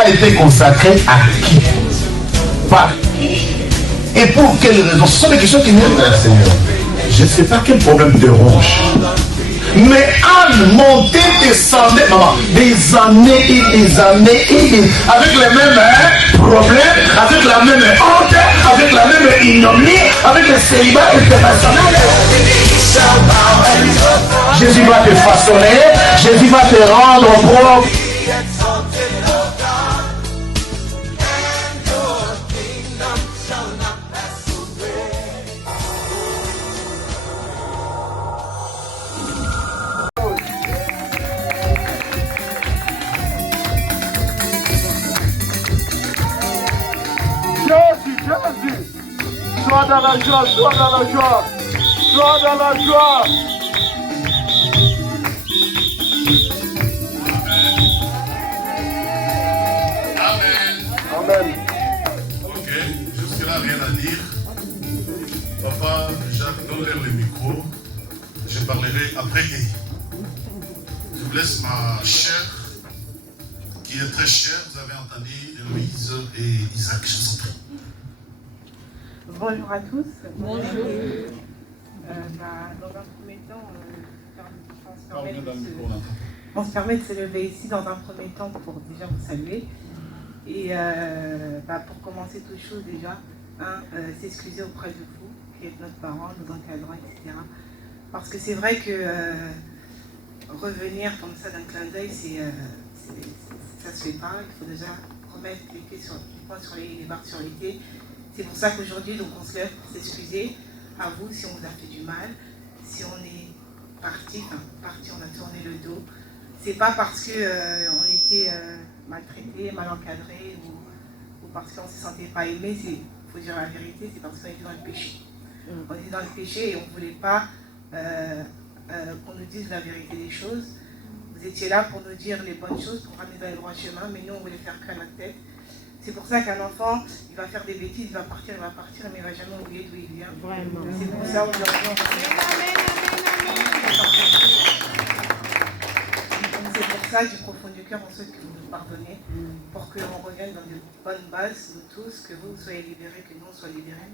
a été consacré à qui? Par qui? Et pour quelles raisons? Ce sont des questions qui nous intéressent, Seigneur. Je ne sais pas quel problème te ronge. Mais Anne montait, descendait, maman, des années et des années avec les mêmes problèmes, avec la même honte, avec la même ignominie, avec le célibat international. Jésus va te façonner, Jésus va te rendre propre. Jésus, sois dans la joie, sois dans la joie, sois dans la joie. Amen. Ok, jusque-là, rien à dire. Papa, Jacques, donne-leur le micro. Je parlerai après. Je vous laisse ma chère, qui est très chère. Vous avez entendu Louise et Isaac. Je vous en prie. Bonjour à tous. Bonjour. Dans un premier temps, on se permet de se lever ici dans un premier temps pour déjà vous saluer. Et pour commencer toute chose déjà, s'excuser auprès de vous, qui êtes notre parent, nos encadrants, etc. Parce que c'est vrai que revenir comme ça d'un clin d'œil, ça se fait pas. Il faut déjà remettre les pieds sur les barres sur les pieds. C'est pour ça qu'aujourd'hui, donc, on se lève pour s'excuser à vous si on vous a fait du mal, si on est parti, on a tourné le dos. C'est pas parce qu'on était maltraité, mal encadré ou parce qu'on ne se sentait pas aimé, il faut dire la vérité, c'est parce qu'on était dans le péché. On était dans le péché et on ne voulait pas qu'on nous dise la vérité des choses. Vous étiez là pour nous dire les bonnes choses, pour ramener dans le droit chemin, mais nous on voulait faire qu'à notre tête. C'est pour ça qu'un enfant, il va faire des bêtises, il va partir, mais il ne va jamais oublier d'où il vient. Vraiment. C'est pour ça aujourd'hui c'est pour ça, du profond du cœur, on souhaite que vous nous pardonnez, pour qu'on revienne dans de bonnes bases, nous tous, que vous soyez libérés, que nous on soit libérés.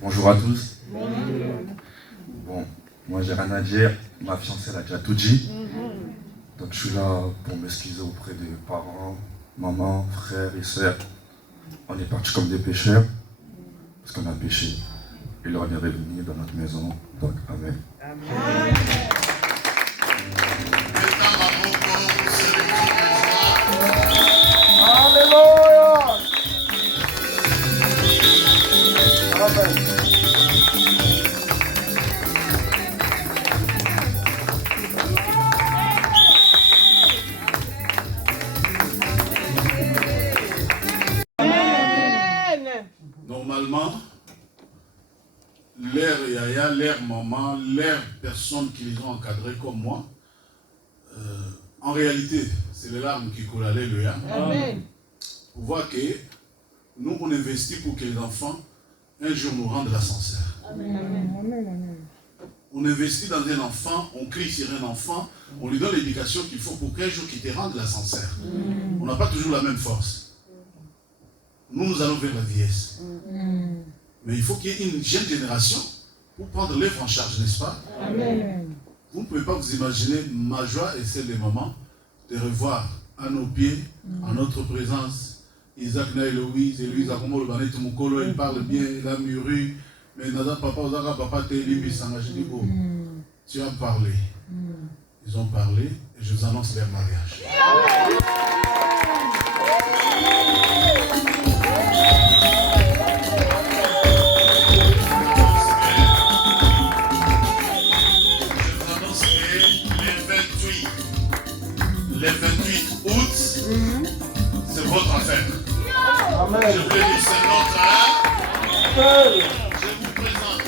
Bonjour à tous. Bon, moi j'ai rien à dire, ma fiancée elle a déjà tout dit. Donc je suis là pour m'excuser auprès des parents, maman, frères et sœurs. On est partis comme des pécheurs, parce qu'on a péché. Et là on est revenu dans notre maison. Donc amen. Amen. Alléluia. Amen. Normalement, leur yaya, leur maman, leurs personnes qui les ont encadrés comme moi, en réalité, c'est les larmes qui coulent, alléluia. Amen. Pour voir que nous, on investit pour que les enfants, un jour, nous rendent l'ascenseur. On investit dans un enfant, on crie sur un enfant, on lui donne l'éducation qu'il faut pour qu'un jour, qu'il te rende l'ascenseur. On n'a pas toujours la même force. Nous allons vers la vieillesse. Mais il faut qu'il y ait une jeune génération pour prendre l'œuvre en charge, n'est-ce pas? Amen. Vous ne pouvez pas vous imaginer ma joie et celle des mamans de revoir à nos pieds, en notre présence, Isaac Naï Louise, et Louise Akomo le Banet Mukolo, il parle bien, il a mûri, mais Nada Papa, Ozaka Papa, Télimbi Sanga, je dis, oh, tu as parlé. Ils ont parlé et je vous annonce leur mariage. Les 28 août, c'est votre affaire. Amen. Je vous le dis, c'est notre affaire. Je vous présente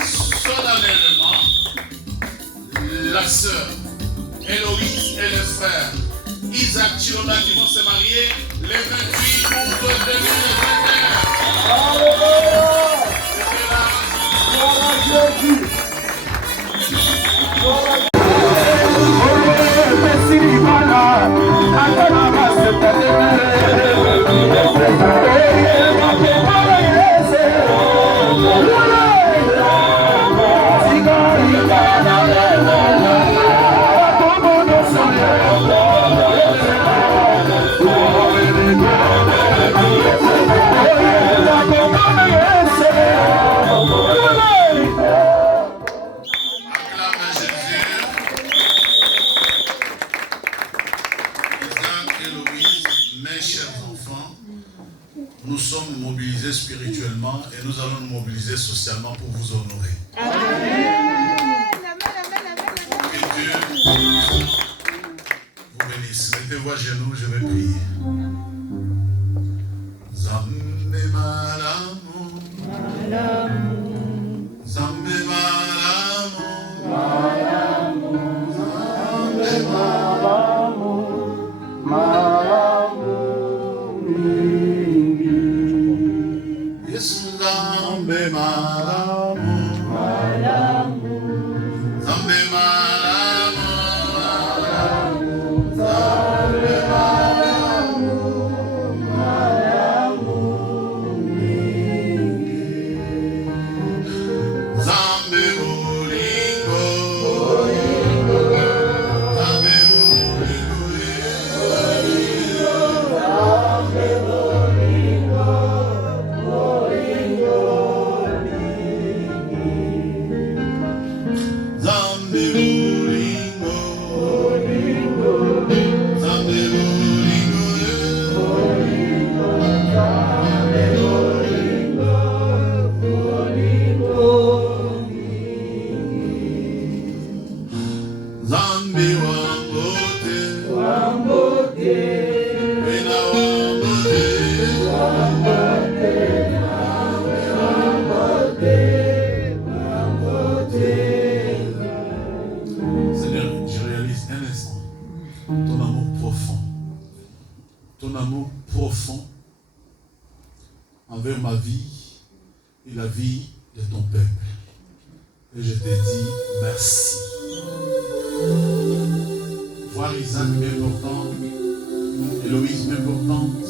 solennellement la sœur Héloïse et le frère Isaac Chilona qui vont se marier les 28 août 2021. Alléluia. Gloire à Jésus. socialement et nous allons nous mobiliser socialement pour vous honorer. Que Dieu vous bénisse. Mettez-vous à genoux, je vais prier. Zambe malamu, Zambe malamu, Zambe malamu, Yesu Zambe malamu, Zambe malamu, Zambe malamu, Zambe bolingo, Zambe Seigneur, je réalise un instant ton amour profond envers ma vie et la vie de ton peuple. Et je te dis merci. Voir Isaac important, Héloïse importante,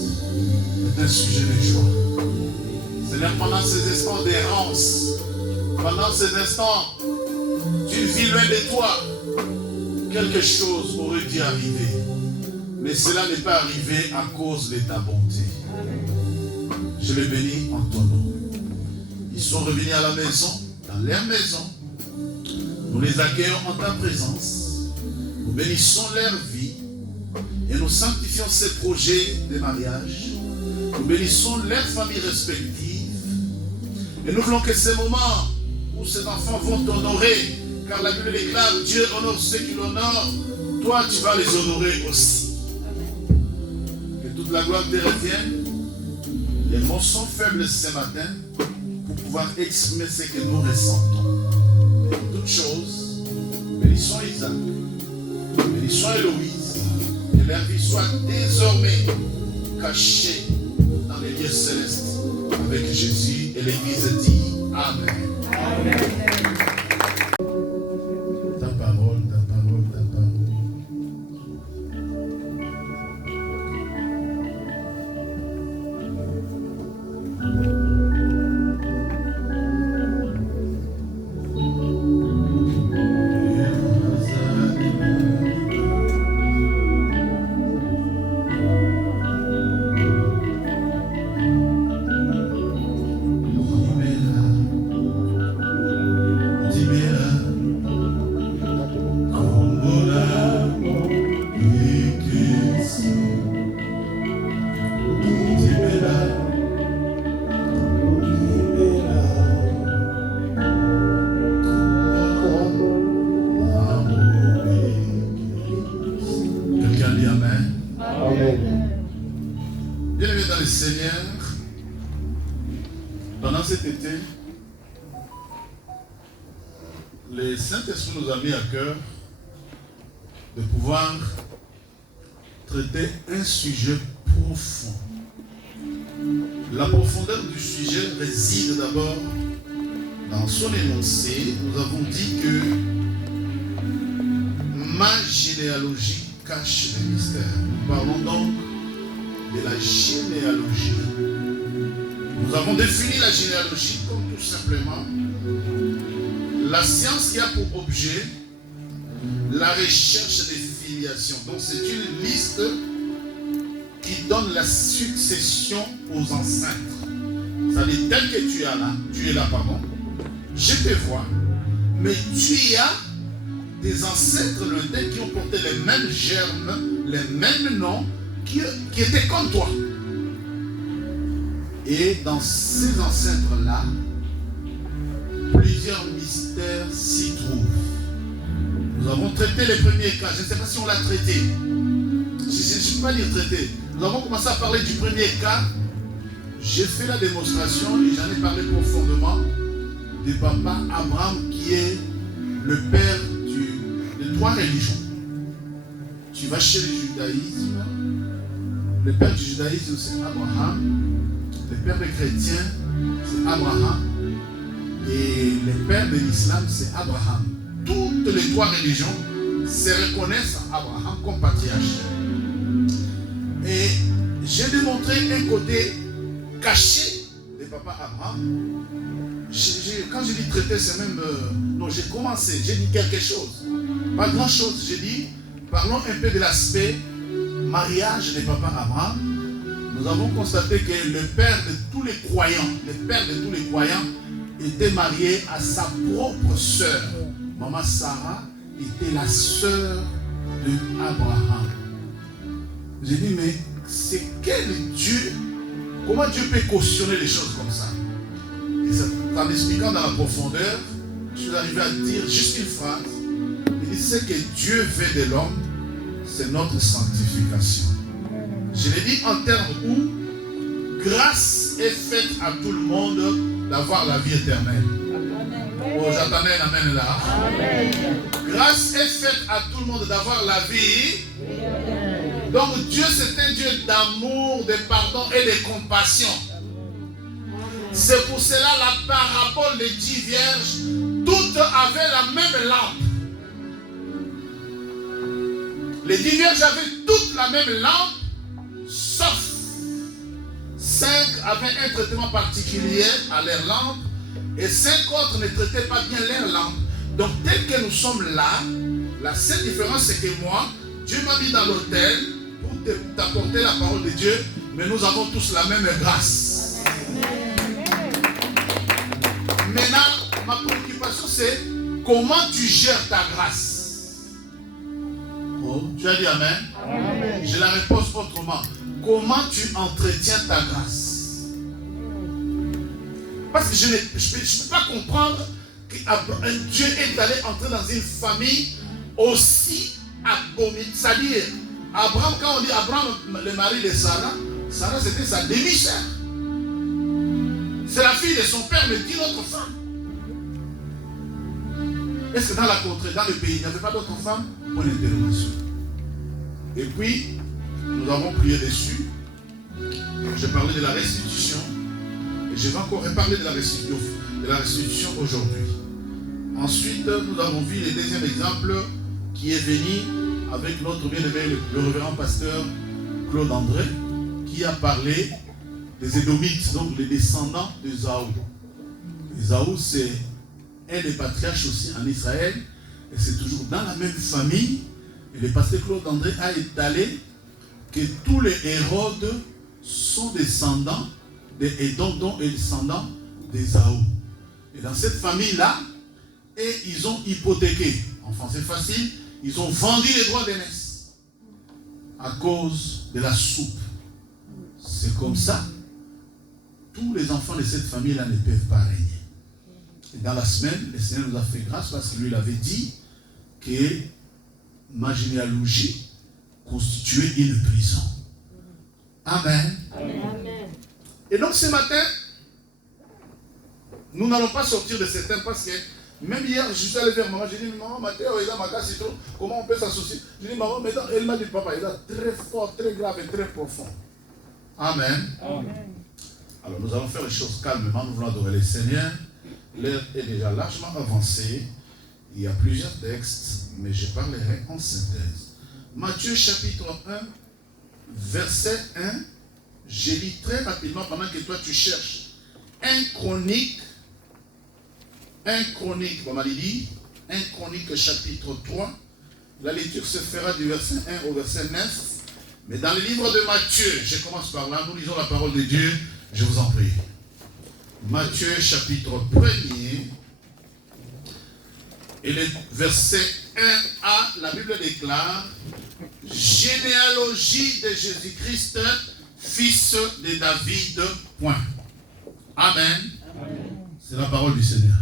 est un sujet de joie. Seigneur, pendant ces instants d'errance, pendant ces instants d'une vie loin de toi, quelque chose aurait dû arriver. Mais cela n'est pas arrivé à cause de ta bonté. Je les bénis en ton nom. Ils sont revenus à la maison, dans leur maison. Nous les accueillons en ta présence. Nous bénissons leur vie et nous sanctifions ces projets de mariage. Nous bénissons leurs familles respectives. Et nous voulons que ces moments où ces enfants vont t'honorer, car la Bible déclare, Dieu honore ceux qui l'honorent, toi tu vas les honorer aussi. Que toute la gloire te revienne. Les mots sont faibles ce matin pour pouvoir exprimer ce que nous ressentons. Et pour toutes choses, bénissons Isaac, bénissons Héloïse, que leur vie soit désormais cachée dans les lieux célestes avec Jésus, et l'Église dit Amen. Amen. Ta parole, ta parole, ta parole. Bien-aimés dans le Seigneur, pendant cet été, le Saint-Esprit nous a mis à cœur de pouvoir traiter un sujet profond. La profondeur du sujet réside d'abord dans son énoncé. Nous avons dit que ma généalogie cache des mystères. Nous parlons donc de la généalogie. Nous avons défini la généalogie comme tout simplement la science qui a pour objet la recherche des filiations. Donc c'est une liste qui donne la succession aux ancêtres. C'est-à-dire tel que tu es là, je te vois, mais tu as des ancêtres lointains qui ont porté les mêmes germes, les mêmes noms, qui étaient comme toi. Et dans ces ancêtres-là, plusieurs mystères s'y trouvent. Nous avons traité les premiers cas. Je ne sais pas si on l'a traité. Je ne peux pas dire traité. Nous avons commencé à parler du premier cas. J'ai fait la démonstration et j'en ai parlé profondément de papa Abraham qui est le père de 3 religions. Tu vas chez le judaïsme, le père du judaïsme c'est Abraham, le père des chrétiens c'est Abraham et le père de l'islam c'est Abraham. Toutes les 3 religions se reconnaissent à Abraham comme patriarche. Et j'ai démontré un côté caché de papa Abraham. Quand je dis traiter, c'est même... non, j'ai commencé, j'ai dit quelque chose. Pas grand chose, j'ai dit, parlons un peu de l'aspect mariage de papa Abraham. Nous avons constaté que le père de tous les croyants, était marié à sa propre sœur. Maman Sarah était la sœur de Abraham. J'ai dit, mais c'est quel Dieu? Comment Dieu peut cautionner les choses comme ça? Et en expliquant dans la profondeur, je suis arrivé à dire juste une phrase. Il dit, ce que Dieu veut de l'homme, c'est notre sanctification. Je l'ai dit en termes où grâce est faite à tout le monde d'avoir la vie éternelle. Oh, j'attendais l'amen là. Amen. Grâce est faite à tout le monde d'avoir la vie. Donc Dieu c'est un Dieu d'amour, de pardon et de compassion. C'est pour cela la parabole des 10 vierges, toutes avaient la même lampe. Les 10 vierges avaient toutes la même lampe, sauf 5 avaient un traitement particulier à leur lampe et 5 autres ne traitaient pas bien leur lampe. Donc tel que nous sommes là, la seule différence c'est que moi, Dieu m'a mis dans l'autel pour t'apporter la parole de Dieu, mais nous avons tous la même grâce. Maintenant, ma préoccupation c'est comment tu gères ta grâce. Oh, tu as dit amen? Amen. J'ai la réponse autrement. Comment tu entretiens ta grâce? Parce que je ne peux pas comprendre qu'un Dieu est allé entrer dans une famille aussi abominable. C'est-à-dire, Abraham, quand on dit Abraham, le mari de Sarah, Sarah c'était sa demi-sœur. C'est la fille de son père, mais d'une autre femme. Est-ce que dans la contrée, dans le pays, il n'y avait pas d'autres femmes? Point d'interrogation. Et puis, nous avons prié dessus. J'ai parlé de la restitution. Et je vais encore reparler de la restitution aujourd'hui. Ensuite, nous avons vu le deuxième exemple qui est venu avec notre bien-aimé, le révérend pasteur Claude André, qui a parlé des Édomites, donc les descendants d'Ésaü. Ésaü, c'est un des patriarches aussi en Israël, et c'est toujours dans la même famille. Et le pasteur Claude André a étalé que tous les Hérodes sont descendants d'Édom, dont est descendant d'Ésaü. Et dans cette famille-là, et ils ont hypothéqué, en français facile, ils ont vendu les droits d'aînesse à cause de la soupe. C'est comme ça. Tous les enfants de cette famille-là ne peuvent pas régner. Et dans la semaine, le Seigneur nous a fait grâce parce que lui il avait dit que ma généalogie constituait une prison. Amen. Amen. Et donc ce matin, nous n'allons pas sortir de ce thème parce que même hier, je suis allé vers maman, j'ai dit, maman, Mathéo, il a ma casse, comment on peut s'associer? J'ai dit, maman, mais elle m'a dit, papa, il est très fort, très grave et très profond. Amen. Amen. Alors nous allons faire les choses calmement, nous voulons adorer le Seigneur. L'heure est déjà largement avancée. Il y a plusieurs textes, mais je parlerai en synthèse. Matthieu chapitre 1, verset 1. Je lis très rapidement pendant que toi tu cherches. 1 Chronique, comme on dit, 1 Chronique chapitre 3. La lecture se fera du verset 1 au verset 9. Mais dans le livre de Matthieu, je commence par là, nous lisons la parole de Dieu, je vous en prie. Matthieu chapitre 1er, et le verset 1a, la Bible déclare, généalogie de Jésus-Christ, fils de David, point. Amen. C'est la parole du Seigneur.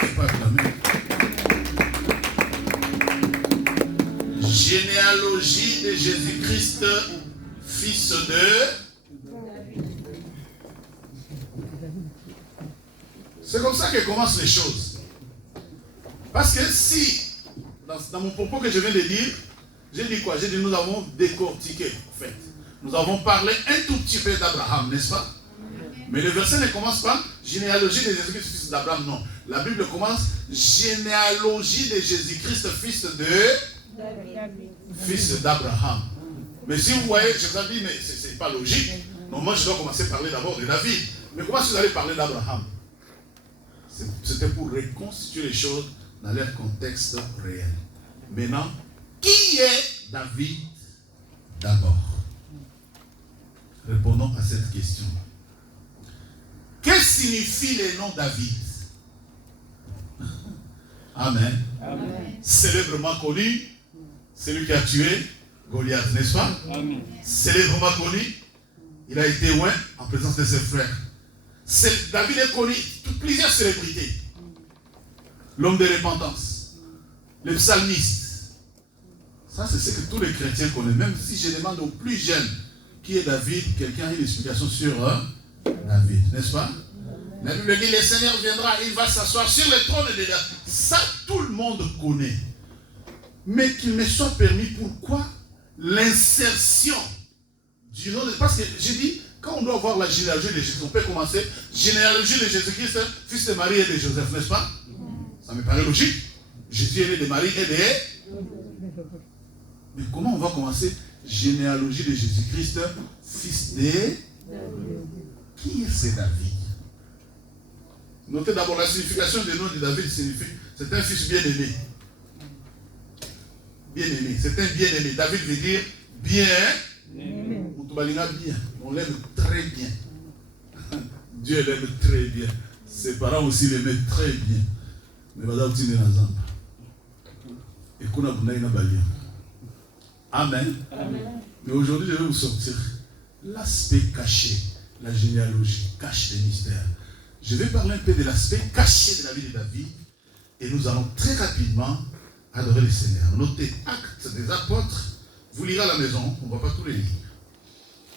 Je peux acclamer. Généalogie de Jésus-Christ, fils de... C'est comme ça que commencent les choses. Parce que si, dans mon propos que je viens de dire, j'ai dit quoi? J'ai dit nous avons décortiqué, en fait. Nous avons parlé un tout petit peu d'Abraham, n'est-ce pas? Mais le verset ne commence pas généalogie de Jésus-Christ, fils d'Abraham, non. La Bible commence généalogie de Jésus-Christ, fils d'Abraham. Mais si vous voyez, je vous ai dit, mais c'est pas logique. Normalement, je dois commencer à parler d'abord de David. Mais comment vous allez parler d'Abraham? C'était pour reconstituer les choses dans leur contexte réel. Maintenant, qui est David d'abord? Répondons à cette question. Que signifie le nom David? Amen. Amen. Célèbrement connu, celui qui a tué Goliath, n'est-ce pas? Amen. Célèbrement connu, il a été oint en présence de ses frères. David est connu, plusieurs célébrités. L'homme de repentance, le psalmiste. Ça, c'est ce que tous les chrétiens connaissent. Même si je demande aux plus jeunes qui est David, quelqu'un a une explication sur David, n'est-ce pas? La Bible dit, le Seigneur viendra, il va s'asseoir sur le trône de David. Ça, tout le monde connaît. Mais qu'il me soit permis, pourquoi l'insertion du nom de... Parce que j'ai dit, quand on doit voir la généalogie de Jésus, on peut commencer généalogie de Jésus-Christ, fils de Marie et de Joseph, n'est-ce pas? Ça me paraît logique. Jésus est né de Marie et de... Mais comment on va commencer généalogie de Jésus-Christ, fils de... Qui est ce David? Notez d'abord la signification du nom de David signifie c'est un fils bien-aimé. Bien-aimé, c'est un bien-aimé. David veut dire bien. Bien. On l'aime très bien. Dieu l'aime très bien. Ses parents aussi l'aimaient très bien. Mais madame Tine Nazamba. Et qu'on a besoin d'un Amen. Amen. Mais aujourd'hui, je vais vous sortir l'aspect caché, la généalogie, cache les mystères. Je vais parler un peu de l'aspect caché de la vie de David et nous allons très rapidement adorer le Seigneur. Notez Actes des Apôtres, vous lirez à la maison, on ne va pas tous les lire.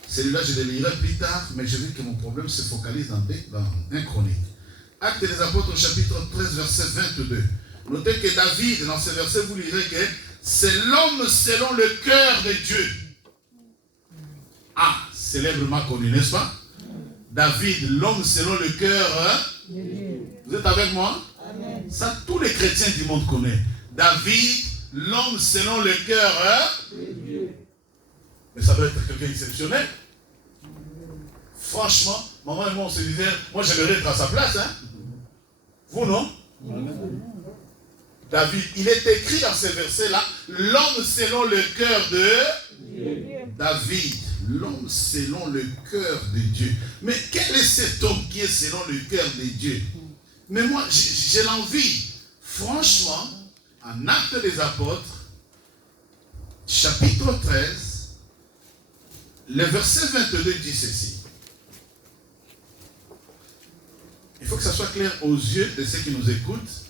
Celui-là, je le lirai plus tard, mais je veux que mon problème se focalise dans un chronique. Actes des Apôtres, chapitre 13, verset 22. Notez que David, dans ce verset, vous lirez que c'est l'homme selon le cœur de Dieu. Ah, célèbrement connu, n'est-ce pas? David, l'homme selon le cœur. Vous êtes avec moi? Amen. Ça, tous les chrétiens du monde connaissent. David, l'homme selon le cœur. Mais ça doit être quelqu'un exceptionnel. Franchement, maman et moi, on se disait, moi j'aimerais être à sa place. Hein? Vous, non? Amen. David, il est écrit dans ces versets-là, l'homme selon le cœur de David. L'homme selon le cœur de Dieu. Mais quel est cet homme qui est selon le cœur de Dieu? Mais moi, j'ai l'envie. Franchement, en Actes des Apôtres, chapitre 13, le verset 22 dit ceci. Il faut que ça soit clair aux yeux de ceux qui nous écoutent,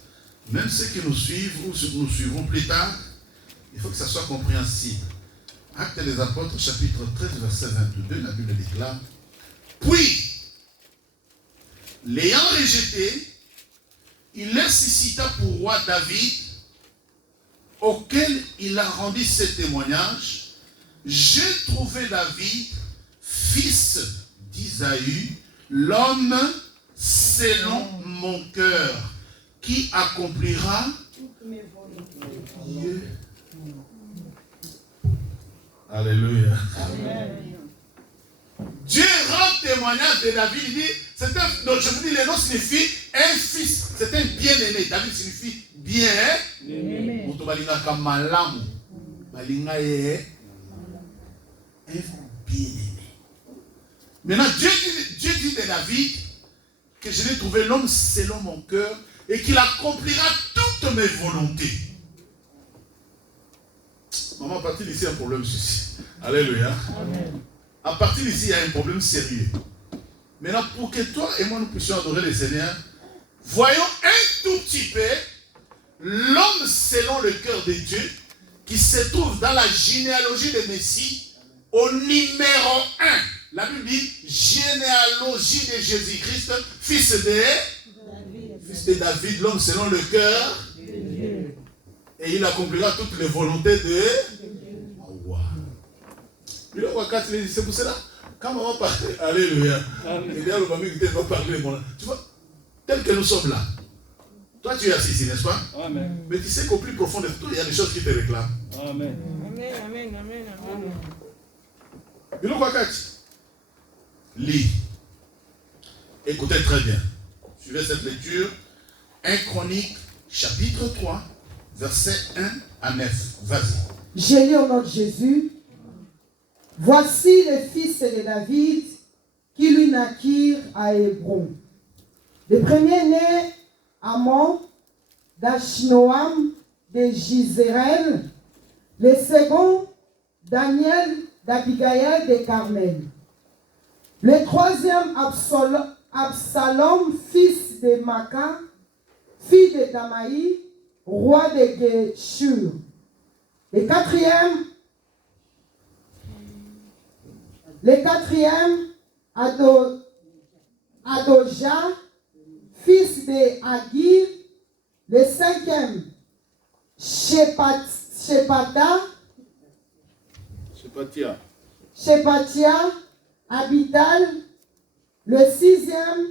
même ceux qui nous suivent ou ceux que nous suivrons plus tard. Il faut que ça soit compréhensible. Actes des Apôtres, chapitre 13, verset 22, la Bible déclare. Puis, l'ayant rejeté, il leur suscita pour roi David, auquel il a rendu ce témoignage. J'ai trouvé David, fils d'Isaïe, l'homme selon mon cœur, qui accomplira toutes mes volontés. Alléluia. Amen. Dieu rend témoignage de David. Il dit, donc je vous dis, le nom signifie un fils. C'est un bien-aimé. David signifie bien-aimé. Un bien-aimé. Maintenant, Dieu dit de David que je l'ai trouvé l'homme selon mon cœur et qu'il accomplira toutes mes volontés. Maman, à partir d'ici, il y a un problème ici. Alléluia. Amen. À partir d'ici, il y a un problème sérieux. Maintenant, pour que toi et moi nous puissions adorer le Seigneur, voyons un tout petit peu l'homme selon le cœur de Dieu qui se trouve dans la généalogie de Messie au numéro 1. La Bible dit généalogie de Jésus-Christ, fils de David, l'homme selon le cœur. Et il accomplira toutes les volontés de wow. C'est pour cela, quand maman parle, alléluia, il y a le famille qui va parler, tu vois, tel que nous sommes là. Toi, tu es assis ici, n'est-ce pas? Amen. Mais tu sais qu'au plus profond de toi, il y a des choses qui te réclament. Amen. Amen, amen, amen, amen. Lis. Écoutez très bien. Suivez cette lecture. 1 Chronique, chapitre 3, versets 1 à 9. Vas-y. Je lis au nom de Jésus. Voici les fils de David qui lui naquirent à Hébron. Le premier-né, Amon, d'Achinoam, de Gisérel. Le second, Daniel, d'Abigaël, de Carmel. Le troisième, Absalom, fils de Maca, fils de Damaï, roi de Géshur. Le quatrième, Adoja, fils de Agir. Le cinquième, Shepatia, Abital. Le sixième,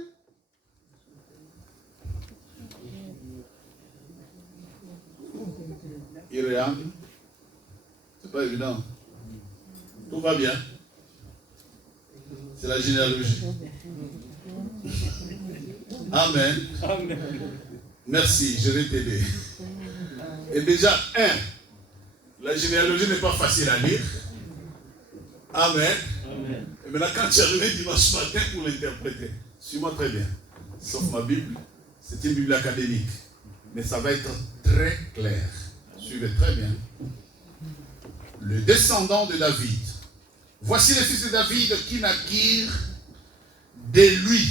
Iréam. C'est pas évident. Tout va bien. C'est la généalogie. Amen. Amen. Merci, je vais t'aider. Et déjà, la généalogie n'est pas facile à lire. Amen. Amen. Et maintenant, quand tu es arrivé dimanche matin pour l'interpréter, suis-moi très bien. Sauf ma Bible, c'est une Bible académique. Mais ça va être très clair. Suivez très bien. Le descendant de David. Voici les fils de David qui naquirent de lui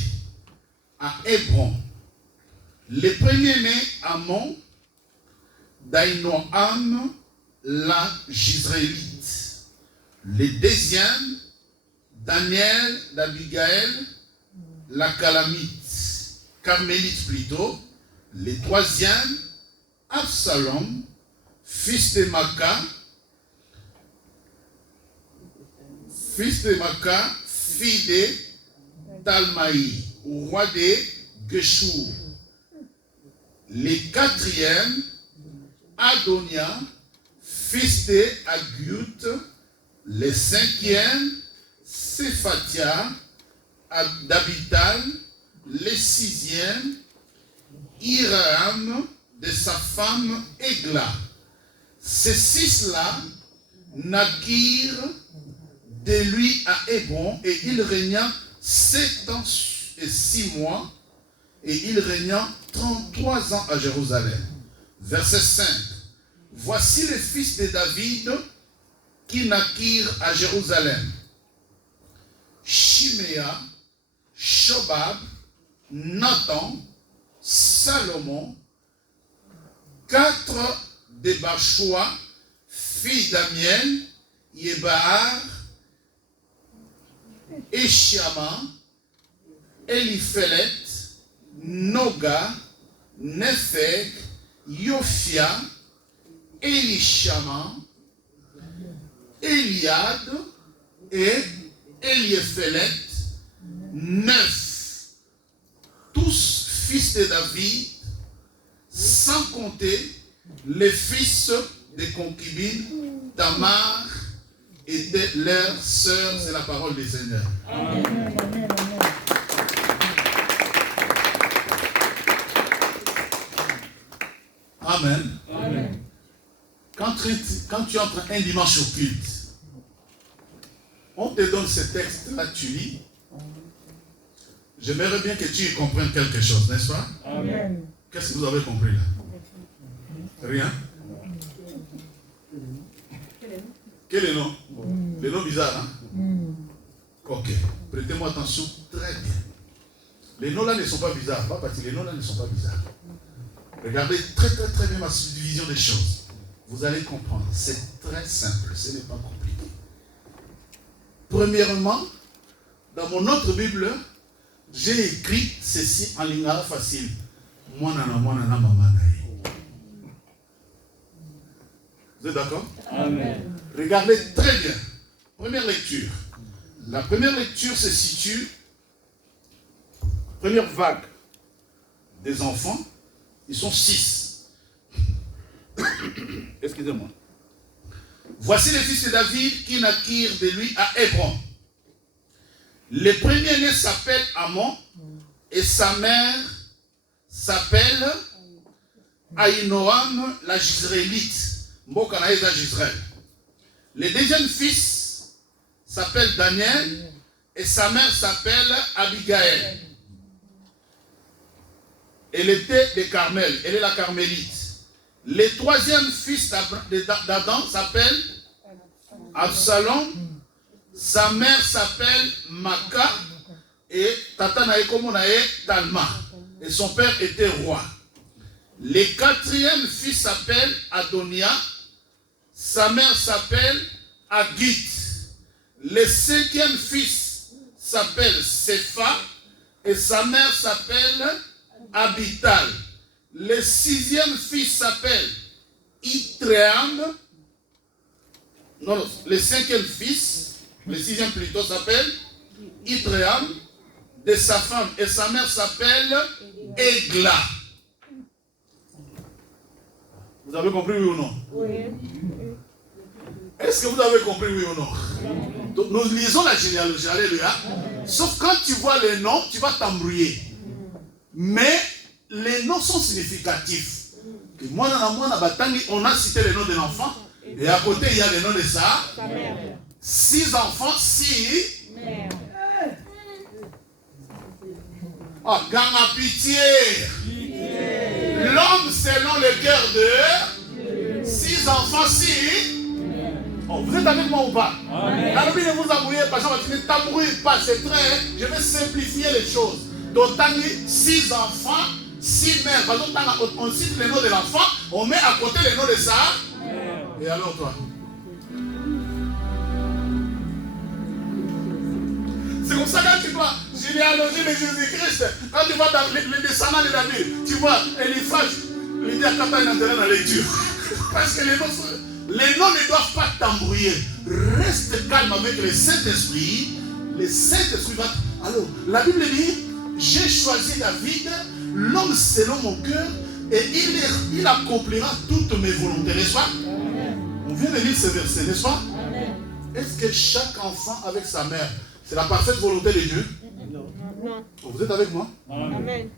à Hébron. Le premier-né, Amon, d'Ainoam, la Gisraélite. Le deuxième, Daniel, d'Abigaël, la Carmélite plutôt. Le troisième, Absalom, fils de Maca, fils de Talmaï, roi de Géshur. Le quatrième, Adonia, fils de Agut. Le cinquième, Sephatia, d'Abital. Le sixième, Hiram, de sa femme Egla. Ces six-là naquirent de lui à Hébron, et il régna 7 ans et 6 mois, et il régna 33 ans à Jérusalem. Verset 5. Voici les fils de David qui naquirent à Jérusalem. Chiméa, Shobab, Nathan, Salomon, 4 de Bachoua, fils d'Amiel, Yébahar, Eshiama, Eliphelet, Noga, Nepheg, Yophia, Elishama, Eliad et Eliephelet, 9. Tous fils de David, sans compter les fils des concubines, Tamar était leur sœur. C'est la parole du Seigneur. Amen. Amen. Amen. Quand tu entres un dimanche au culte, on te donne ce texte-là, tu lis. J'aimerais bien que tu comprennes quelque chose, n'est-ce pas? Amen. Qu'est-ce que vous avez compris là? Rien? Quel est le nom? Le nom bizarre, hein? Ok. Prêtez-moi attention très bien. Les noms là ne sont pas bizarres. Pas parce que les noms là ne sont pas bizarres. Regardez très bien ma subdivision des choses. Vous allez comprendre. C'est très simple. Ce n'est pas compliqué. Premièrement, dans mon autre Bible, j'ai écrit ceci en lingala facile. Mwanana mamanae. Vous êtes d'accord? Amen. Regardez très bien. Première lecture. La première lecture se situe, première vague des enfants, ils sont 6. Excusez-moi. Voici les fils de David qui naquirent de lui à Hébron. Le premier-né s'appelle Amon et sa mère s'appelle Aïnoam la Gisraélite. Mbokanaïda Gisraël. Le deuxième fils s'appelle Daniel et sa mère s'appelle Abigaël. Elle était de Carmel, elle est la carmélite. Le troisième fils d'Adam s'appelle Absalom. Sa mère s'appelle Maca et Tata Naekomonae Talma. Et son père était roi. Le quatrième fils s'appelle Adonia. Sa mère s'appelle Agit. Le cinquième fils s'appelle Sepha et sa mère s'appelle Abital. Le sixième fils s'appelle Itream. Non, le cinquième fils, le sixième plutôt s'appelle Itream de sa femme et sa mère s'appelle Egla. Vous avez compris oui ou non? Oui. Est-ce que vous avez compris oui ou non? Donc, nous lisons la généalogie, alléluia. Sauf quand tu vois les noms, tu vas t'embrouiller. Mais les noms sont significatifs. On a cité les noms de l'enfant. Et à côté, il y a les noms de sa mère. 6 enfants, 6 mères. Oh, gagne à pitié. L'homme selon le cœur de 6 enfants, 6. Oh, vous êtes avec moi ou pas? Alors, ne vous embrouillez pas, ne t'embrouillez pas, c'est très. Je vais simplifier les choses. Donc, 6 enfants, 6 mères. Par exemple, on cite les noms de l'enfant, on met à côté les noms de sa mère. Et alors, toi? C'est comme ça quand tu vois généalogie de Jésus-Christ, quand tu vois dans les descendants de David, tu vois Eliphaz, il dit à quand tu as intérêt dans la lecture. Parce que les noms ne doivent pas t'embrouiller. Reste calme avec le Saint-Esprit. Le Saint-Esprit va. Alors, la Bible dit, j'ai choisi David, l'homme selon mon cœur, et il accomplira toutes mes volontés, n'est-ce pas? On vient de lire ce verset, n'est-ce pas? Est-ce que chaque enfant avec sa mère, c'est la parfaite volonté de Dieu? Non. Vous êtes avec moi? Amen.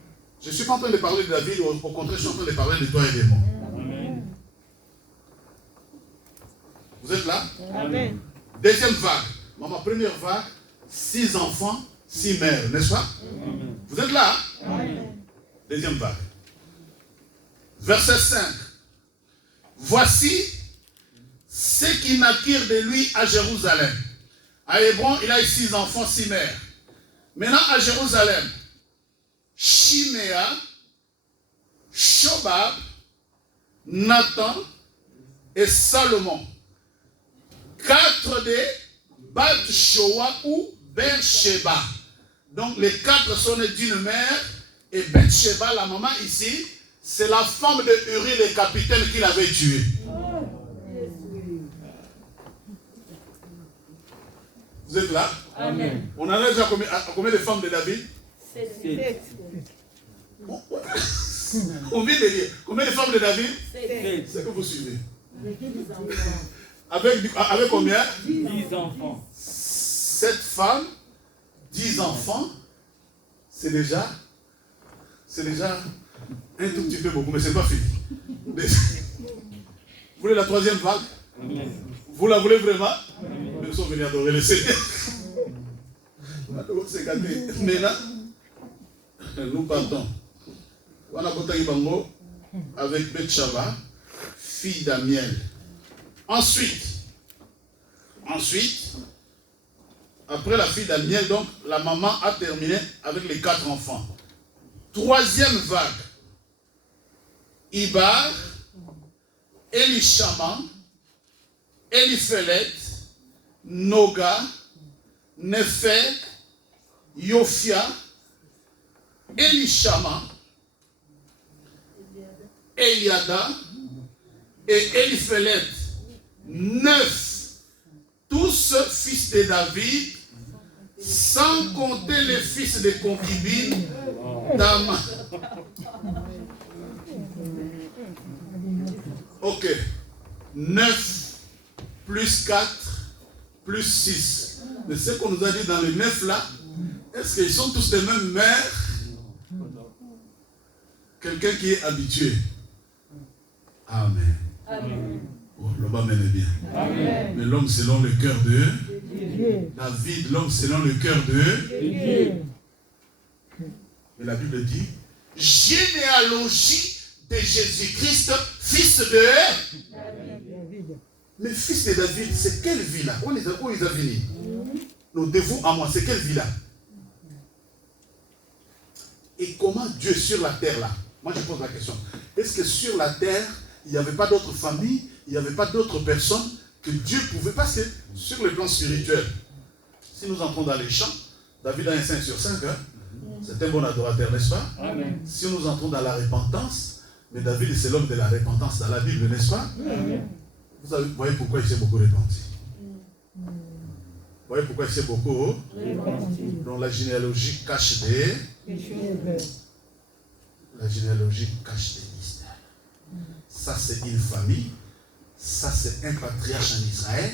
Je ne suis pas en train de parler de David, au contraire, je suis en train de parler de toi et de moi. Amen. Vous êtes là? Amen. Deuxième vague. Ma première vague, 6 enfants, 6 mères, n'est-ce pas? Amen. Vous êtes là? Amen. Deuxième vague. Verset 5. Voici ceux qui naquirent de lui à Jérusalem. À Hébron, il a eu 6 enfants, 6 mères. Maintenant, à Jérusalem, Chiméa, Shobab, Nathan et Salomon. 4 des Bath-Shoa ou Beersheba. Donc, les 4 sont nés d'une mère. Et Bathsheba, la maman ici, c'est la femme de Uri, le capitaine qu'il avait tué. Vous êtes là? Amen. On en a déjà combien de femmes de David? 7. On vient de lire. Combien de femmes de David? 7. C'est que vous suivez. Avec combien? 10 enfants. 7 femmes, 10 enfants. C'est déjà un tout petit peu beaucoup, mais ce n'est pas fini. Vous voulez la 3e vague? Amen. Vous la voulez vraiment? Amen. Nous sommes venus adorer le Seigneur. Maintenant, nous partons. On a Botaï Bango avec Bathsheba, fille d'Amiel. Ensuite, après la fille d'Amiel, donc la maman a terminé avec les 4 enfants. Troisième vague. Ibar, Elishama, Eliphelet, Noga, Nefer, Yofia, Elishama, Eliada et Eliphelet. 9, tous fils de David, sans compter les fils de concubines d'Ama. Ok. 9 plus 4 plus 6. Mais ce qu'on nous a dit dans les 9 là, est-ce qu'ils sont tous des mêmes mères? Quelqu'un qui est habitué. Amen. Amen. Oh, l'homme amène bien. Amen. Mais l'homme selon le cœur de Dieu. David, l'homme selon le cœur de Dieu. Et la Bible dit, généalogie de Jésus-Christ, fils de David. Mais fils de David, c'est quelle ville là? Où ils ont venu? Nous devons à moi, c'est quelle ville là? Et comment Dieu sur la terre là? Moi je pose la question. Est-ce que sur la terre, il n'y avait pas d'autres familles, il n'y avait pas d'autres personnes que Dieu pouvait passer sur le plan spirituel? Si nous entrons dans les champs, David a un 5 sur 5, hein? C'est un bon adorateur, n'est-ce pas? Amen. Si nous entrons dans la repentance, mais David c'est l'homme de la repentance dans la Bible, n'est-ce pas? Amen. Vous voyez pourquoi il s'est beaucoup repenti. Vous voyez pourquoi il s'est beaucoup repenti. Donc la généalogie cache des... La généalogie cache des mystères. Ça c'est une famille, ça c'est un patriarche en Israël,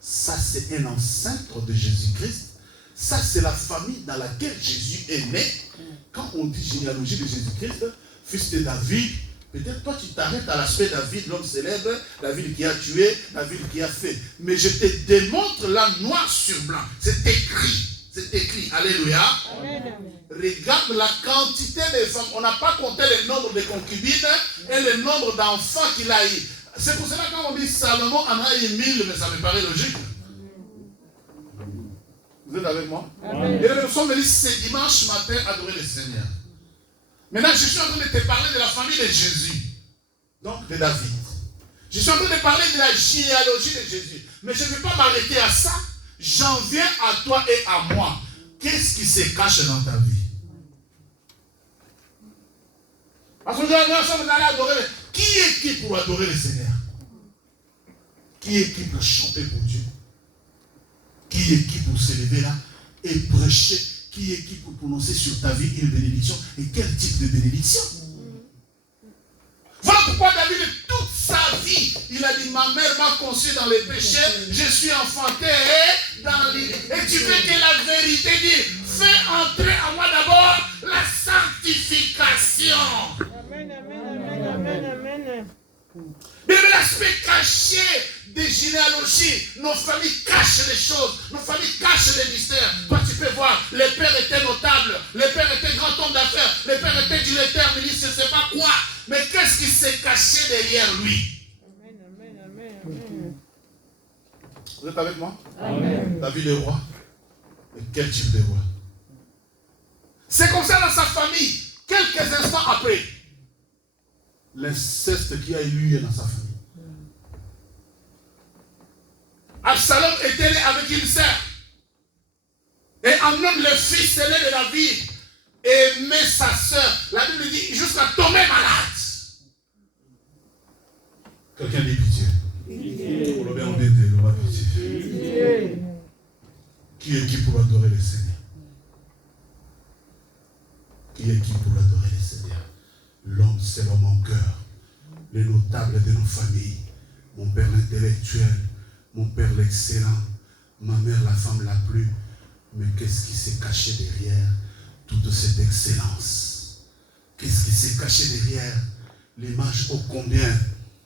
ça c'est un ancêtre de Jésus-Christ, ça c'est la famille dans laquelle Jésus est né. Quand on dit généalogie de Jésus-Christ, fils de David, peut-être toi tu t'arrêtes à l'aspect David, l'homme célèbre, David qui a tué, David qui a fait. Mais je te démontre là noir sur blanc, c'est écrit. C'est écrit, alléluia. Amen. Regarde la quantité de femmes. On n'a pas compté le nombre de concubines et le nombre d'enfants qu'il a eu. C'est pour cela que quand on dit Salomon en a eu 1000, mais ça me paraît logique. Vous êtes avec moi? Amen. Et nous sommes venus ce dimanche matin adorer le Seigneur. Maintenant, je suis en train de te parler de la famille de Jésus. Donc, de David. Je suis en train de parler de la généalogie de Jésus. Mais je ne vais pas m'arrêter à ça. J'en viens à toi et à moi. Qu'est-ce qui se cache dans ta vie? Parce que nous sommes allés adorer. Qui est qui pour adorer le Seigneur? Qui est qui pour chanter pour Dieu? Qui est qui pour se lever là et prêcher? Qui est qui pour prononcer sur ta vie une bénédiction? Et quel type de bénédiction? Voilà pourquoi David, toute sa vie, il a dit, ma mère m'a conçu dans les péchés, je suis enfanté dans les... Et tu veux que la vérité dit, fais entrer en moi d'abord la sanctification. Amen, amen, amen, amen, amen. Mais l'aspect caché des généalogies, nos familles cachent les choses, nos familles cachent les mystères. Toi tu peux voir, les pères étaient notables, les pères étaient grands hommes d'affaires, les pères étaient directeurs, ministres, je ne sais pas quoi. Mais qu'est-ce qui s'est caché derrière lui? Amen, amen, amen, amen. Vous êtes avec moi? Amen. David est roi. Mais quel type de roi? C'est comme ça dans sa famille. Quelques instants après, l'inceste qui a eu lieu dans sa famille. Absalom était né avec une sœur. Et Amnon, le fils aîné de David, aimait sa sœur. La Bible dit jusqu'à tomber malade. Quelqu'un dit pitié. Pitié. Pour le bien d'aider, le roi pitié. Pitié. Qui est qui pour adorer le Seigneur? Qui est qui pour adorer le Seigneur? L'homme selon mon cœur, les notables de nos familles, mon père l'intellectuel, mon père l'excellent, ma mère la femme la plus. Mais qu'est-ce qui s'est caché derrière toute cette excellence? Qu'est-ce qui s'est caché derrière l'image ô combien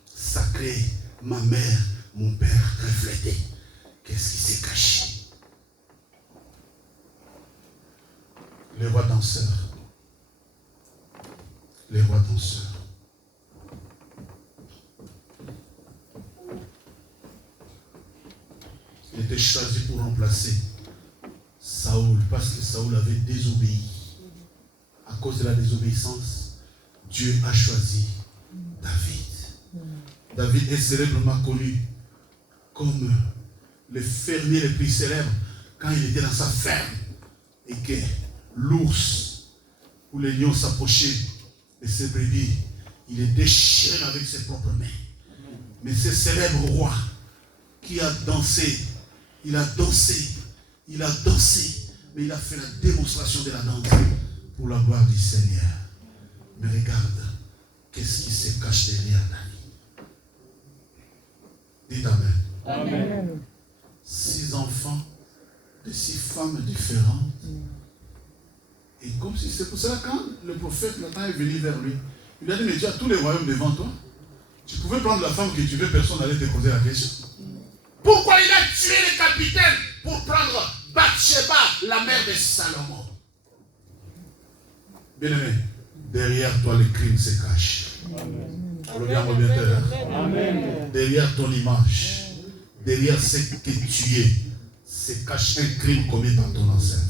sacrée, ma mère, mon père reflété? Qu'est-ce qui s'est caché? Les rois danseurs. Les rois danseurs. Il était choisi pour remplacer Saoul parce que Saoul avait désobéi. À cause de la désobéissance, Dieu a choisi David. David est célèbrement connu comme le fermier le plus célèbre quand il était dans sa ferme et que l'ours ou les lions s'approchaient de ses brebis, il les déchirait avec ses propres mains. Mais ce célèbre roi qui a dansé, il a dansé, il a dansé, mais il a fait la démonstration de la danse pour la gloire du Seigneur. Mais regarde, qu'est-ce qui se cache derrière David? Dites Amen. Amen. 6 enfants de 6 femmes différentes. Et comme si c'est pour cela quand le prophète Nathan est venu vers lui, il a dit, mais tu as tous les royaumes devant toi. Tu pouvais prendre la femme que tu veux, personne n'allait te poser la question. Pourquoi il a tué le capitaine pour prendre Bathsheba, la mère de Salomon? Bien-aimé, derrière toi le crime se cache. Amen. Derrière ton image, derrière ce que tu es, se cache un crime commis par ton ancêtre.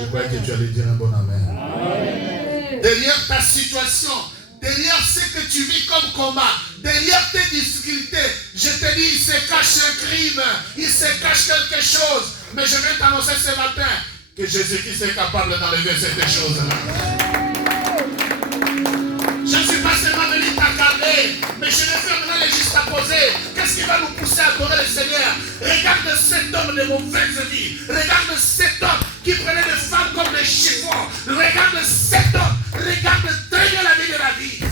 Je croyais que tu allais dire un bon amen. Amen. Derrière ta situation, derrière ce que tu vis comme combat, derrière tes difficultés, je te dis, il se cache un crime, il se cache quelque chose. Mais je vais t'annoncer ce matin que Jésus-Christ est capable d'enlever cette chose-là. Je ne suis pas seulement venu t'accaler, mais je vais faire maintenant les gestes à poser. Qu'est-ce qui va nous pousser à adorer le Seigneur? Regarde cet homme de mauvaise vie. Regarde cet homme qui prenait les femmes comme des chiffons. Regarde cet homme. Regarde très bien la vie de David.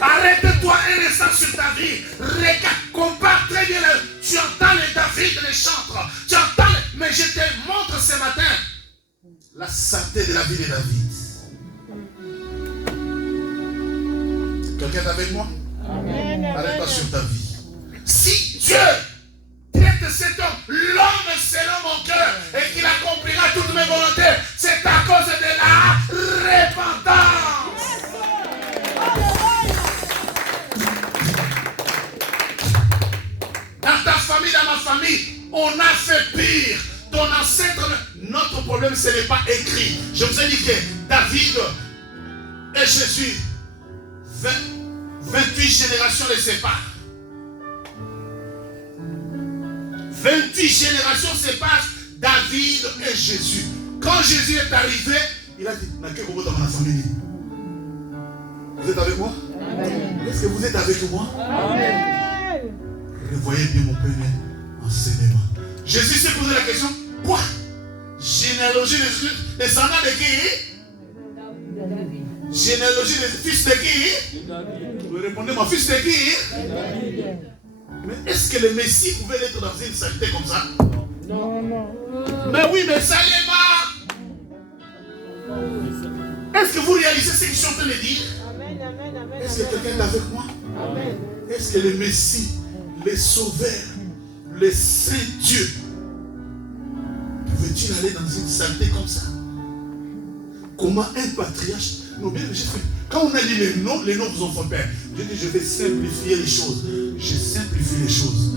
Arrête-toi un instant sur ta vie. Regarde, compare très bien. Tu entends les David, les chantres. Tu entends mais je te montre ce matin la santé de la vie de David. Quelqu'un est avec moi? Arrête-toi sur ta vie. Si Dieu traite cet homme, l'homme selon mon cœur, et qu'il accomplira toutes mes volontés, c'est à cause de la repentance. Dans ta famille, dans ma famille, on a fait pire. Ton ancêtre, notre problème, ce n'est pas écrit. Je vous ai dit que David et Jésus, 28 générations les séparent. 28 générations séparent David et Jésus. Quand Jésus est arrivé, il a dit, dans ma famille. Vous êtes avec moi? Est-ce que vous êtes avec moi? Amen. Revoyez bien mon premier enseignement. Jésus s'est posé la question, quoi? Généalogie des descendants de qui? Généalogie des fils de qui? Vous répondez, mon fils de qui? Mais est-ce que le Messie pouvait être dans une saleté comme ça? Non. Mais oui, mais Salema! Est-ce que vous réalisez ce que je suis en train de dire? Est-ce que quelqu'un est avec moi? Est-ce que le Messie, le Sauveur, le Saint-Dieu, pouvait-il aller dans une saleté comme ça? Comment un patriarche? Non, bien, quand on a dit les noms vous en font peur. Je dis, je vais simplifier les choses. Je simplifie les choses.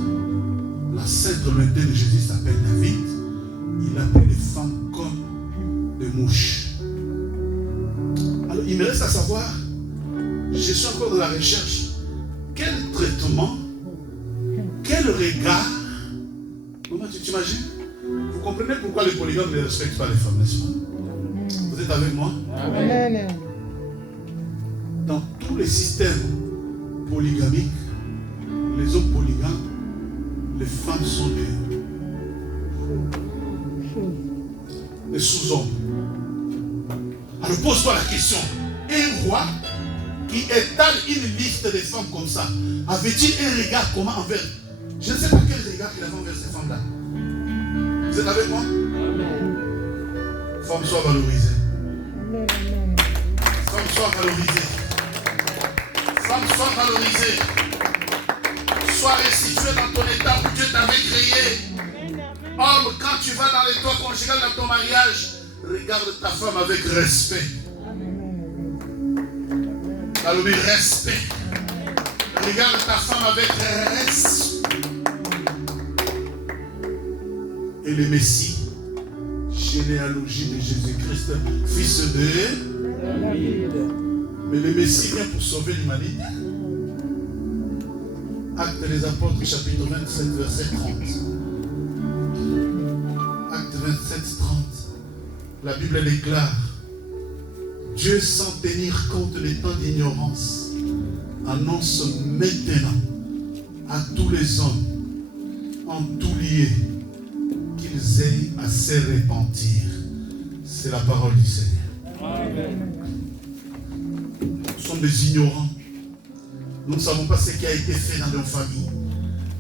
La sainte lointaine de Jésus s'appelle David. Il a pris les femmes comme des mouches. Alors, il me reste à savoir, je suis encore dans la recherche, quel traitement, quel regard. Maman, tu t'imagines? Vous comprenez pourquoi les polygames ne respectent pas les femmes, n'est-ce pas? Vous êtes avec moi? Amen. Dans tous les systèmes polygamiques, les hommes polygames, les femmes sont des sous-hommes. Alors pose-toi la question, un roi qui étale une liste de femmes comme ça, avait-il un regard comment envers? Je ne sais pas quel regard il avait envers ces femmes-là. Vous êtes avec moi? Femmes, soient valorisées. Femmes, soient valorisées. Femmes, soient valorisées. Sois restitué dans ton état où Dieu t'avait créé. Homme, quand tu vas dans les toits conjugales dans ton mariage, regarde ta femme avec respect. Alors, respect. Regarde ta femme avec respect. Et le Messie, généalogie de Jésus-Christ, fils de David. Mais le Messie vient pour sauver l'humanité. Actes des Apôtres, chapitre 27, verset 30. Acte 27, 30. La Bible déclare: Dieu, sans tenir compte des temps d'ignorance, annonce maintenant à tous les hommes, en tout lieu, qu'ils aient à se repentir. C'est la parole du Seigneur. Amen. Nous sommes des ignorants. Nous ne savons pas ce qui a été fait dans nos familles.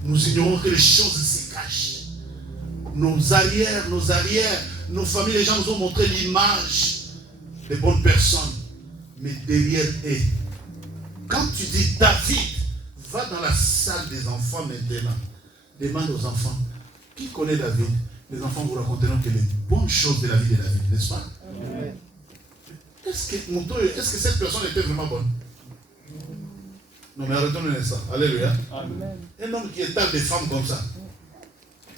Nous ignorons que les choses se cachent. Nos arrières, nos familles, les gens nous ont montré l'image des bonnes personnes. Mais derrière eux, quand tu dis David, va dans la salle des enfants maintenant. Demande aux enfants, qui connaît David? Les enfants vous raconteront que les bonnes choses de la vie de David, n'est-ce pas? Est-ce que cette personne était vraiment bonne? Non, mais arrêtons ça. Alléluia. Amen. Un homme qui étale des femmes comme ça,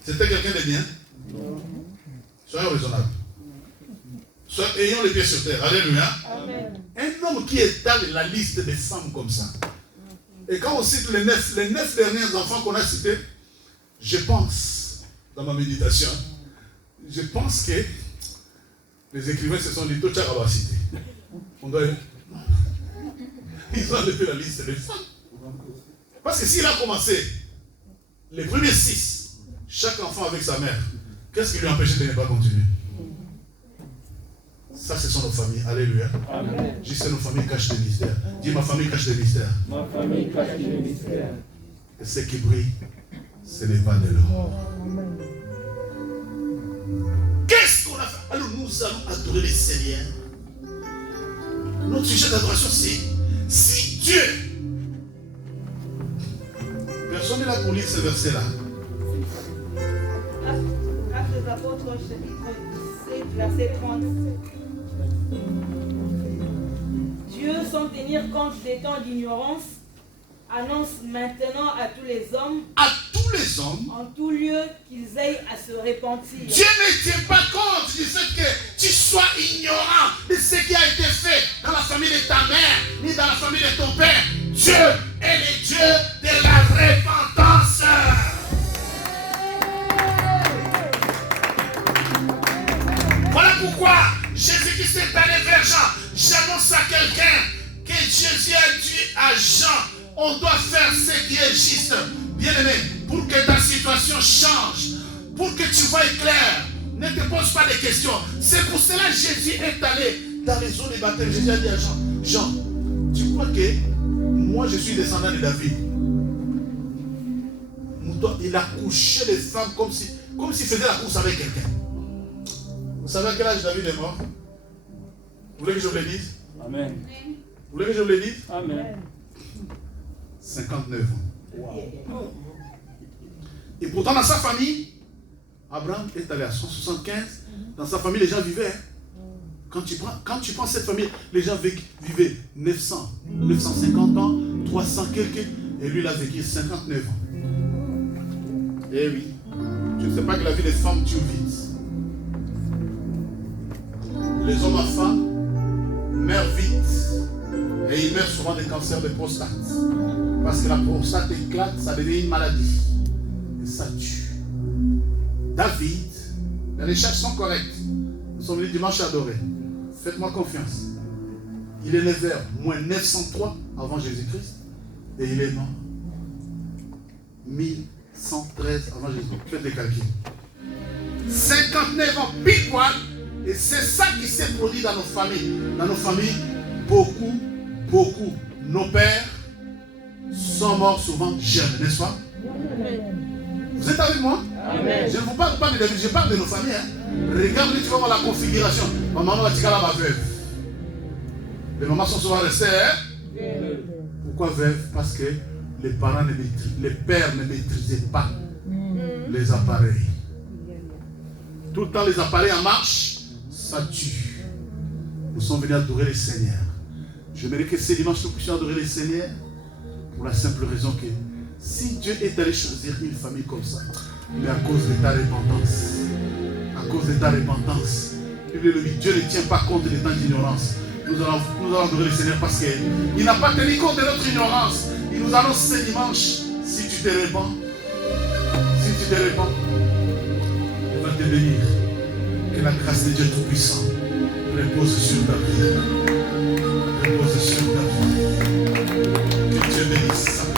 c'était quelqu'un de bien? Soyons raisonnables. Ayons les pieds sur terre. Alléluia. Amen. Un homme qui étale la liste des femmes comme ça. Et quand on cite les neuf derniers enfants qu'on a cités, je pense, dans ma méditation, je pense que les écrivains se sont dit, tout ça va citer. On doit... Ils ont enlevé la liste des femmes. Parce que s'il a commencé les premiers 6, chaque enfant avec sa mère, qu'est-ce qui lui empêchait de ne pas continuer? Ça, ce sont nos familles. Alléluia. Amen. Je sais, nos familles cachent des mystères. Dis, ma famille cache des mystères. Ma famille cache des mystères. Et ce qui brille, ce n'est pas de l'or. Qu'est-ce qu'on a fait? Alors nous allons adorer le Seigneur. Notre sujet d'adoration, c'est si Dieu. Personne n'est là pour lire ce verset-là. Actes des Apôtres, chapitre 17, verset 30. Dieu, sans tenir compte des temps d'ignorance, annonce maintenant à tous les hommes, en tout lieu, qu'ils aillent à se repentir. Dieu ne tient pas compte du fait que tu sois ignorant de ce qui a été fait dans la famille de ta mère, ni dans la famille de ton père. Dieu est le Dieu de la repentance. Voilà pourquoi Jésus-Christ est allé vers Jean. J'annonce à quelqu'un que Jésus a dit à Jean, on doit faire ce qui est juste. Bien-aimé, pour que ta situation change, pour que tu voies clair, ne te pose pas de questions. C'est pour cela que Jésus est allé dans les eaux des baptêmes. Jésus a dit à Jean, Jean, tu crois que moi je suis descendant de David? Il a couché les femmes comme s'il faisait la course avec quelqu'un. Vous savez à quel âge David est mort? Vous voulez que je vous le dise? Amen. Vous voulez que je vous le dise? Amen. 59 ans. Wow. Et pourtant dans sa famille, Abraham est allé à 175. Dans sa famille, les gens vivaient. Quand tu prends cette famille, les gens vivaient 900, 950 ans, 300 quelques. Et lui, il a vécu 59 ans. Eh oui. Je ne sais pas que la vie des femmes tue vite. Les hommes à femmes meurent vite. Et ils meurent souvent des cancers de prostate. Parce que la prostate éclate, ça devient une maladie. Et ça tue. David, les charges sont correctes. Nous sommes venus dimanche adorer. Faites-moi confiance. Il est né vers moins 903 avant Jésus-Christ. Et il est mort 1113 avant Jésus-Christ. Faites les calculs. 59 ans, pile poil. Et c'est ça qui s'est produit dans nos familles. Dans nos familles, beaucoup. Nos pères sont morts souvent jeunes, n'est-ce pas? Vous êtes avec moi? Amen. Je ne vous parle pas de David, je parle de nos familles. Regarde, tu vas voir la configuration. Ma maman va dire ma veuve. Les mamans sont souvent restées. Pourquoi veuve? Parce que les pères ne maîtrisaient pas les appareils. Tout le temps, les appareils en marche, ça tue. Nous sommes venus adorer le Seigneur. J'aimerais que ce dimanche, nous puissions adorer le Seigneur pour la simple raison que si Dieu est allé choisir une famille comme ça, mais à cause de ta repentance, à cause de ta repentance. Dieu ne tient pas compte des temps d'ignorance. Nous allons adorer le Seigneur parce qu'il n'a pas tenu compte de notre ignorance. Il nous annonce ce dimanche, si tu te répands, il va te bénir. Que la grâce de Dieu Tout-Puissant repose sur ta vie. Repose sur ta vie. Que Dieu bénisse sa vie.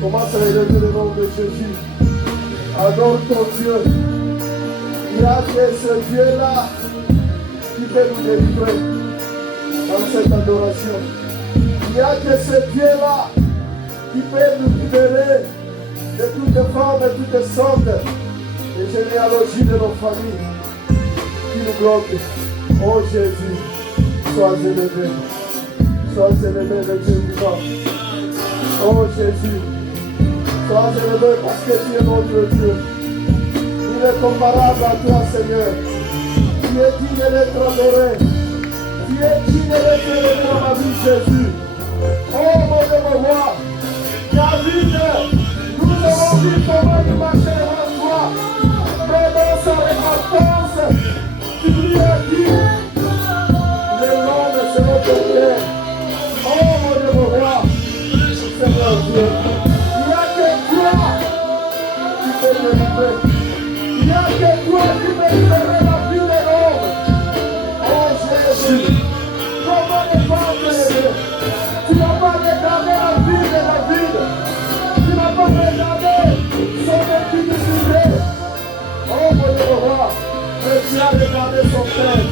Commence à élever le nom de Jésus. Adore ton Dieu. Il y a que ce Dieu-là qui peut nous délivrer dans cette adoration. Il n'y a que ce Dieu-là qui peut nous libérer de toutes formes et toutes sortes de généalogies de nos familles qui nous bloquent. Oh Jésus, sois élevé. Sois élevé le Dieu vivant. Oh Jésus, sois élevé parce que tu es notre Dieu. Il est comparable à toi, Seigneur. Tu es digne d'être adoré. Tu es digne d'être élevé dans ma vie, Jésus. Oh mon Dieu, mon roi, David, nous avons vu comment il marchait devant toi. Mais dans sa repentance, tu lui as dit, les noms seront perdus. Oh mon Dieu, mon roi, Seigneur Dieu, il n'y a que toi qui peux me livrer. Il n'y a que toi qui peux libérer la vie de l'homme. Oh Jésus, comment ne pas te lever? Tu n'as pas regardé la vie de David. Tu n'as pas regardé son intimité. Oh mon Dieu, mon roi, mais tu as regardé son frère.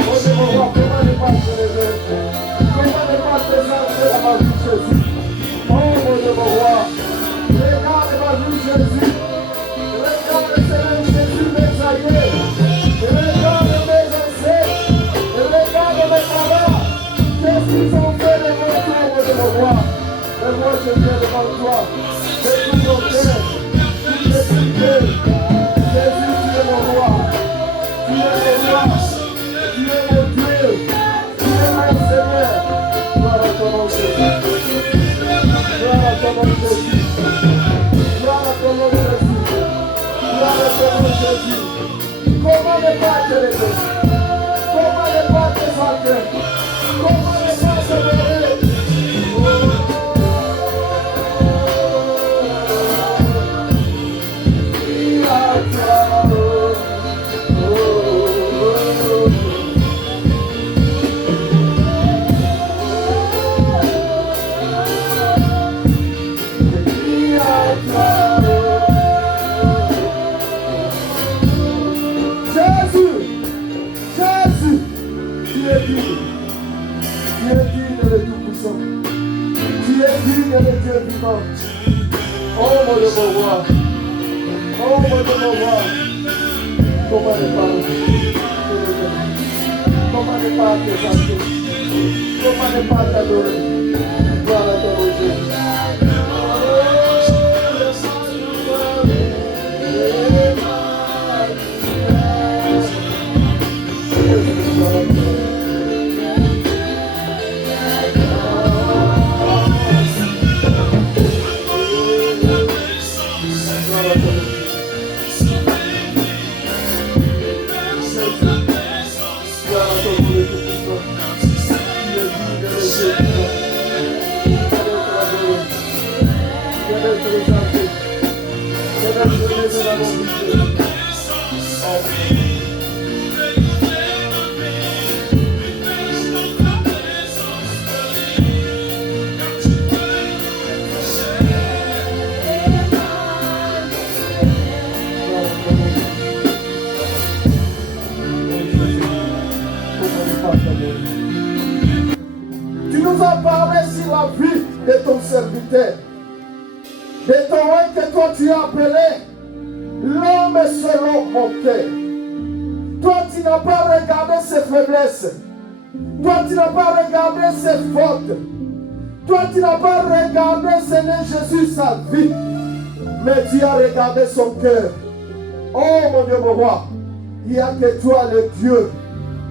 Oh Dieu, mon roi, comment ne pas te lever? Comment ne pas t'exalter à ma vie, Jésus? Oh mon Dieu, mon roi, regarde ma vie, Jésus. Regarde Seigneur Jésus, mes aïeux. Regarde mes ancêtres. Regarde mes parents. Qu'est-ce qu'ils ont fait de mon tour, mon Dieu, mon roi? Mais moi, je viens devant toi. De tout mon cœur, toute les cités. Jésus, tu es mon roi. Tu es mon roi. Jésus. Comment ne pas te lever? Comment ne pas te sentir? Comment ne pas se lever? Oh mon Dieu, mon roi. Oh mon Dieu, mon roi. Comment ne pas te chanter? Comment ne pas t'adorer? Gloire à ton Dieu. Tu nous as parlé sur la vie de ton serviteur, de ton roi que toi tu as appelé l'homme selon mon cœur. Toi tu n'as pas regardé ses faiblesses, toi tu n'as pas regardé ses fautes, toi tu n'as pas regardé Seigneur Jésus sa vie, mais tu as regardé son cœur. Oh mon Dieu, mon roi, il n'y a que toi le Dieu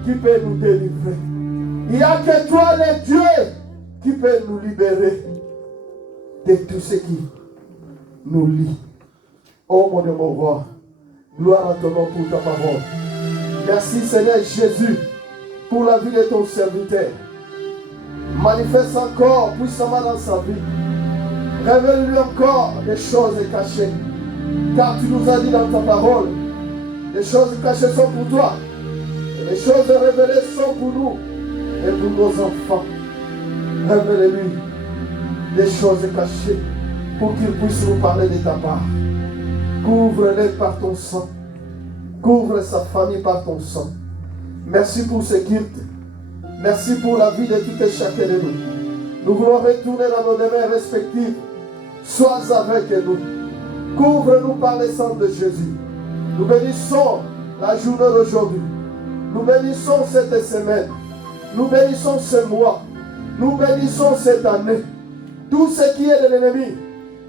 qui peut nous délivrer. Il n'y a que toi le Dieu qui peut nous libérer de tout ce qui nous lie. Oh mon Dieu, mon roi, gloire à ton nom pour ta parole. Merci Seigneur Jésus pour la vie de ton serviteur. Manifeste encore puissamment dans sa vie. Révèle-lui encore des choses cachées. Car tu nous as dit dans ta parole, les choses cachées sont pour toi. Et les choses révélées sont pour nous et pour nos enfants. Révèle-lui des choses cachées pour qu'il puisse nous parler de ta part. Couvre-les par ton sang. Couvre sa famille par ton sang. Merci pour ce culte. Merci pour la vie de tout et chacun de nous. Nous voulons retourner dans nos demeures respectives. Sois avec nous. Couvre-nous par le sang de Jésus. Nous bénissons la journée d'aujourd'hui. Nous bénissons cette semaine. Nous bénissons ce mois. Nous bénissons cette année. Tout ce qui est de l'ennemi,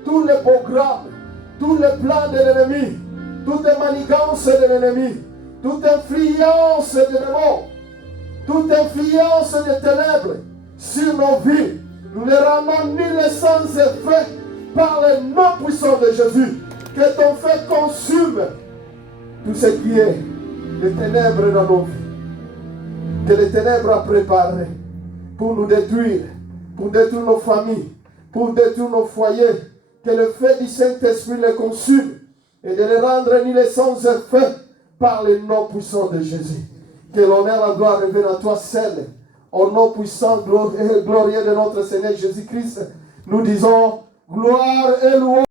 tous les programmes, tous les plans de l'ennemi, toute manigance de l'ennemi, toute influence de démons, toute influence des ténèbres sur nos vies, nous les rendons nuls et sans effet par le nom puissant de Jésus. Que ton feu consume tout ce qui est les ténèbres dans nos vies. Que les ténèbres a préparé pour nous détruire, pour détruire nos familles, pour détruire nos foyers. Que le feu du Saint-Esprit les consume et de les rendre nuls et sans effet par le nom puissant de Jésus. Que l'honneur et la gloire reviennent à toi seul. Au nom puissant et glorieux de notre Seigneur Jésus-Christ, nous disons gloire et louange.